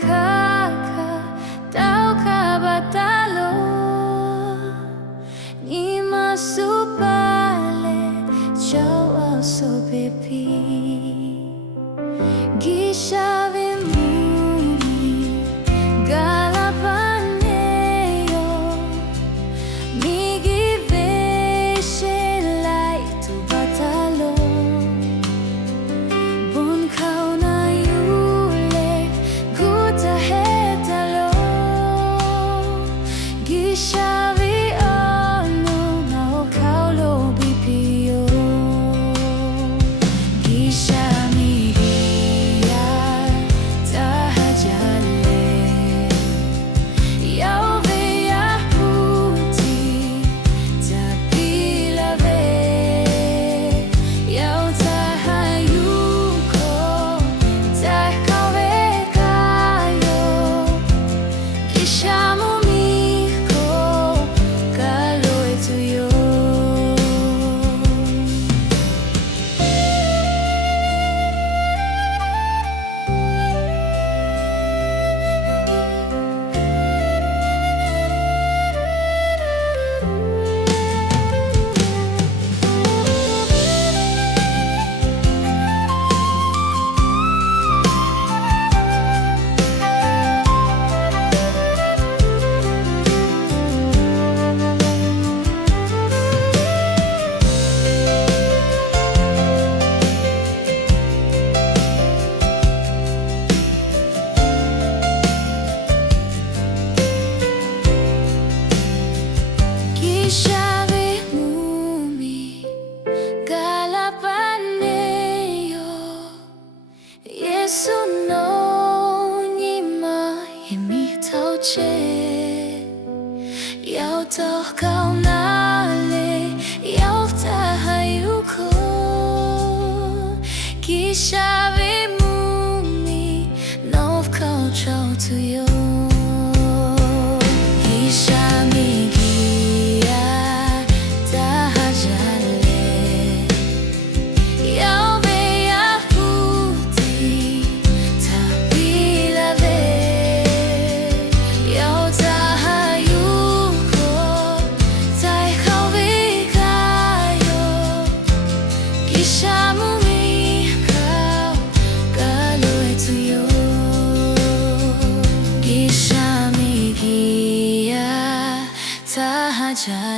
kaka tau kabatalo ni masupale chau so pepi gishavi mumi galapaneyo migi veshe lai tu batalo bun kauna yule guta hetalo gishavi ono no kaulo bipio gishami ya tahajale yauve ya puti tapilave yau tahayuko tahkawe kayo gishamu miko kalo etuyo Gishavi mumi galapaneyo Yesu no nyima yemi tauche yau tau kaunale yau tahayuko Gishavi mumi nov kau chau tuyo Gishami gia tahajale yauve ya puti tapilave yau tahayuko tahkawe kayo gishamu mikau kalo etuyo Gishami gia tahajale